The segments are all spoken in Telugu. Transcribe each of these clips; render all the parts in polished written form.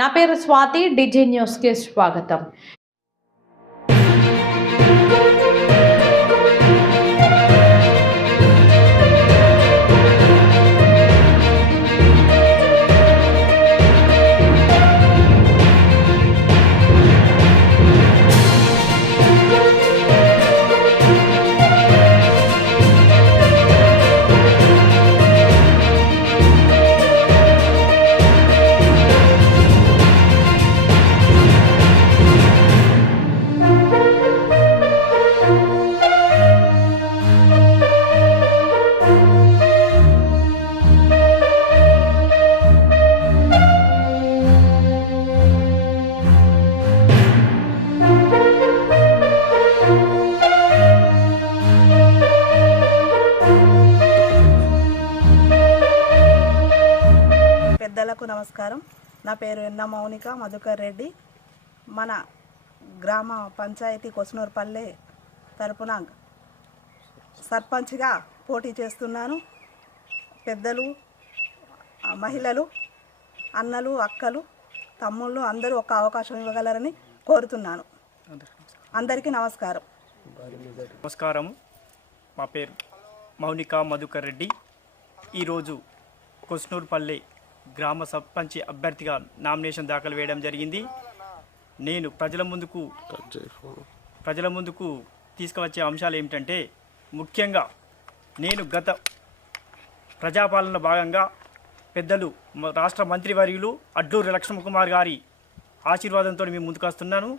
నా పేరు స్వాతి. డిజి న్యూస్కి స్వాగతం. పెద్దలకు నమస్కారం. నా పేరు ఎన్న మౌనిక మధుకర్ రెడ్డి. మన గ్రామ పంచాయతీ కొస్నూర్పల్లె తరపున సర్పంచ్గా పోటీ చేస్తున్నాను. పెద్దలు, మహిళలు, అన్నలు, అక్కలు, తమ్ముళ్ళు అందరూ ఒక అవకాశం ఇవ్వగలరని కోరుతున్నాను. అందరికీ నమస్కారం. నమస్కారం. మా పేరు మౌనిక మధుకర్ రెడ్డి. ఈరోజు కొస్నూర్పల్లె గ్రామ సర్పంచ్ అభ్యర్థిగా నామినేషన్ దాఖలు వేయడం జరిగింది. నేను ప్రజల ముందుకు తీసుకువచ్చే అంశాలు ఏమిటంటే, ముఖ్యంగా నేను గత ప్రజాపాలన భాగంగా పెద్దలు రాష్ట్ర మంత్రివర్యులు అడ్లూరి లక్ష్మణకుమార్ గారి ఆశీర్వాదంతో మేము ముందుకు వస్తున్నాను.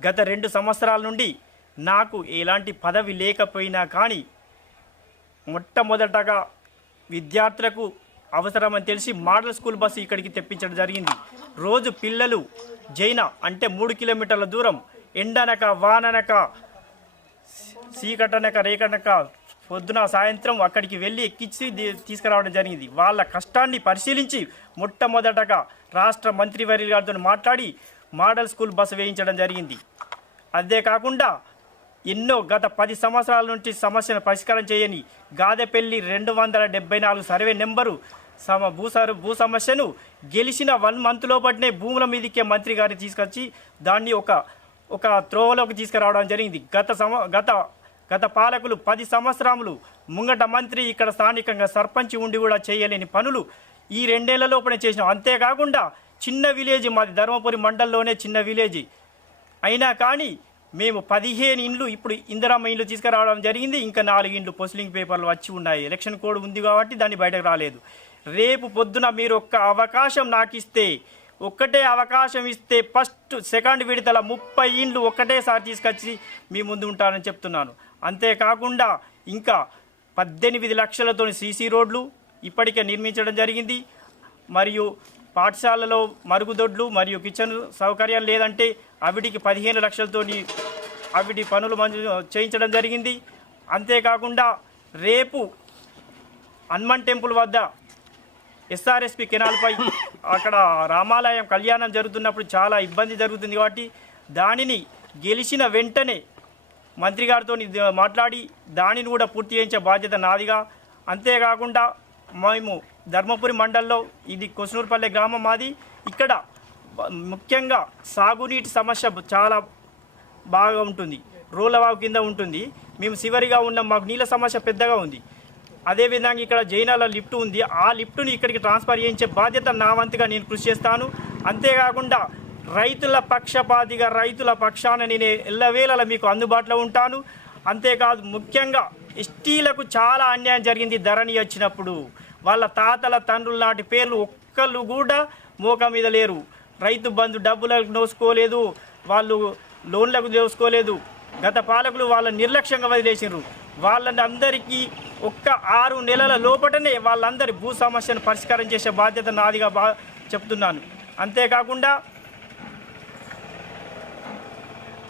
గత 2 సంవత్సరాల నుండి నాకు ఎలాంటి పదవి లేకపోయినా కానీ మొట్టమొదటగా విద్యార్థులకు అవసరమని తెలిసి మోడల్ స్కూల్ బస్సు ఇక్కడికి తెప్పించడం జరిగింది. రోజు పిల్లలు జైన అంటే 3 కిలోమీటర్ల దూరం ఎండనక వాననక సీకటనక రేకనక పొద్దున సాయంత్రం అక్కడికి వెళ్ళి ఎక్కించి తీసుకురావడం జరిగింది. వాళ్ళ కష్టాన్ని పరిశీలించి మొట్టమొదటగా రాష్ట్ర మంత్రివర్యుల గారితో మాట్లాడి మోడల్ స్కూల్ బస్సు వేయించడం జరిగింది. అదే కాకుండా ఎన్నో గత 10 సంవత్సరాల నుంచి సమస్యను పరిష్కారం చేయని గాదెపల్లి 274 సర్వే నెంబరు భూ సమస్యను గెలిచిన 1 మంత్ లోపటినే భూముల మీదకే మంత్రి గారిని తీసుకొచ్చి దాన్ని ఒక త్రోవలోకి తీసుకురావడం జరిగింది. గత పాలకులు 10 సంవత్సరాలు ముంగట మంత్రి ఇక్కడ స్థానికంగా సర్పంచ్ ఉండి కూడా చేయలేని పనులు ఈ 2 ఏళ్ల లోపలే చేసినాం. అంతేకాకుండా చిన్న విలేజ్ మాది ధర్మపురి మండలంలోనే చిన్న విలేజ్ అయినా కానీ మేము 15 ఇండ్లు ఇప్పుడు ఇందిరమ్మ ఇండ్లు తీసుకురావడం జరిగింది. ఇంకా 4 ఇండ్లు పొసిలింగ్ పేపర్లు వచ్చి ఉన్నాయి. ఎలక్షన్ కోడ్ ఉంది కాబట్టి దాన్ని బయటకు రాలేదు. రేపు పొద్దున మీరు ఒక్క అవకాశం నాకు ఇస్తే, ఒక్కటే అవకాశం ఇస్తే ఫస్ట్ సెకండ్ విడతల 30 ఇండ్లు ఒక్కటేసారి తీసుకొచ్చి మీ ముందు ఉంటానని చెప్తున్నాను. అంతేకాకుండా ఇంకా 18 లక్షలతో సీసీ రోడ్లు ఇప్పటికే నిర్మించడం జరిగింది. మరియు పాఠశాలలో మరుగుదొడ్లు మరియు కిచెన్ సౌకర్యం లేదంటే అవిటికి 15 లక్షలతో అవిటి పనులు చేయించడం జరిగింది. అంతేకాకుండా రేపు హనుమాన్ టెంపుల్ వద్ద ఎస్ఆర్ఎస్పి కెనాల్పై అక్కడ రామాలయం కళ్యాణం జరుగుతున్నప్పుడు చాలా ఇబ్బంది జరుగుతుంది కాబట్టి దానిని గెలిచిన వెంటనే మంత్రి గారితో మాట్లాడి దానిని కూడా పూర్తి చేయించే బాధ్యత నాదిగా. అంతేకాకుండా మేము ధర్మపురి మండలంలో ఇది కొస్నూర్పల్లె గ్రామం మాది. ఇక్కడ ముఖ్యంగా సాగునీటి సమస్య చాలా బాగా ఉంటుంది. రోలవాగు కింద ఉంటుంది. మేము చివరిగా ఉన్నాం. మాకు నీళ్ళ సమస్య పెద్దగా ఉంది. అదేవిధంగా ఇక్కడ జైనాల లిఫ్ట్ ఉంది. ఆ లిఫ్ట్ని ఇక్కడికి ట్రాన్స్ఫర్ చేయించే బాధ్యత నా వంతుగా నేను కృషి చేస్తాను. అంతేకాకుండా రైతుల పక్షపాతిగా రైతుల పక్షాన నేను ఎల్లవేళలా మీకు అందుబాటులో ఉంటాను. అంతేకాదు ముఖ్యంగా ఎస్టీలకు చాలా అన్యాయం జరిగింది. ధరణి వచ్చినప్పుడు వాళ్ళ తాతల తండ్రుల నాటి పేర్లు ఒక్కళ్ళు కూడా మోక మీద లేరు. రైతు బంధు డబ్బులకు నోసుకోలేదు, వాళ్ళు లోన్లకు నోసుకోలేదు. గత పాలకులు వాళ్ళ నిర్లక్ష్యంగా వదిలేసినారు. వాళ్ళని అందరికీ ఒక్క 6 నెలల లోపటనే వాళ్ళందరి భూ సమస్యను పరిష్కారం చేసే బాధ్యత నాదిగా చెప్తున్నాను. అంతేకాకుండా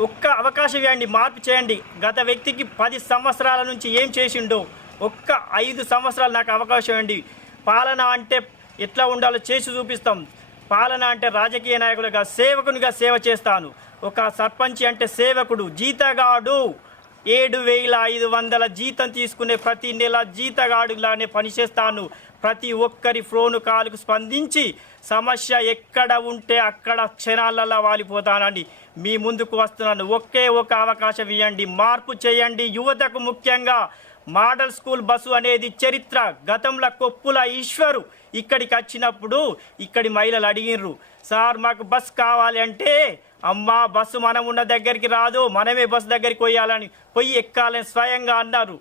ఒక్క అవకాశం ఇవ్వండి, మార్పు చేయండి. గత వ్యక్తికి 10 సంవత్సరాల నుంచి ఏం చేసిండో ఒక్క 5 సంవత్సరాలు నాకు అవకాశం ఇవ్వండి. పాలన అంటే ఎట్లా ఉండాలో చేసి చూపిస్తాం. పాలన అంటే రాజకీయ నాయకులుగా సేవకునిగా సేవ చేస్తాను. ఒక సర్పంచ్ అంటే సేవకుడు, జీతగాడు. 7,500 జీతం తీసుకునే ప్రతి నెల జీతగాడులానే పనిచేస్తాను. ప్రతి ఒక్కరి ఫోన్ కాల్కు స్పందించి సమస్య ఎక్కడ ఉంటే అక్కడ క్షణాలలో వాలిపోతానండి. మీ ముందుకు వస్తున్నాను. ఒకే ఒక అవకాశం ఇవ్వండి, మార్పు చేయండి. యువతకు ముఖ్యంగా మోడల్ స్కూల్ బస్సు అనేది చరిత్ర. గతంలో కొప్పుల ఈశ్వరు ఇక్కడికి వచ్చినప్పుడు ఇక్కడి మహిళలు అడిగిర్రు, సార్ మాకు బస్ కావాలి అంటే, అమ్మా బస్సు మనం ఉన్న దగ్గరికి రాదు, మనమే బస్సు దగ్గరికి పోయాలని పోయి ఎక్కాలని స్వయంగా అన్నారు.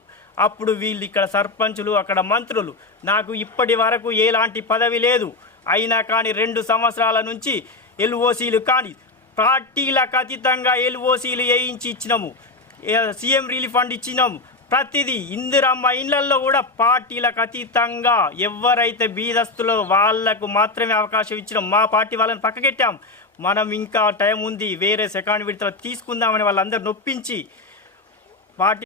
అప్పుడు వీళ్ళు ఇక్కడ సర్పంచులు, అక్కడ మంత్రులు, నాకు ఇప్పటి వరకు ఎలాంటి పదవి లేదు, అయినా కానీ 2 సంవత్సరాల నుంచి ఎల్ఓసీలు కానీ పార్టీలకు అతీతంగా ఎల్ఓసీలు వేయించి ఇచ్చినాము, సీఎం రిలీఫ్ ఫండ్ ఇచ్చినాము. ప్రతిదీ ఇందిరమ్మ ఇళ్లల్లో కూడా పార్టీలకు అతీతంగా ఎవరైతే బీదస్తులో వాళ్లకు మాత్రమే అవకాశం ఇచ్చినాం. మా పార్టీ వాళ్ళని పక్కకెట్టాం. మనం ఇంకా టైం ఉంది, వేరే సెకండ్ విడతలో తీసుకుందామని వాళ్ళందరూ నొప్పించి పార్టీ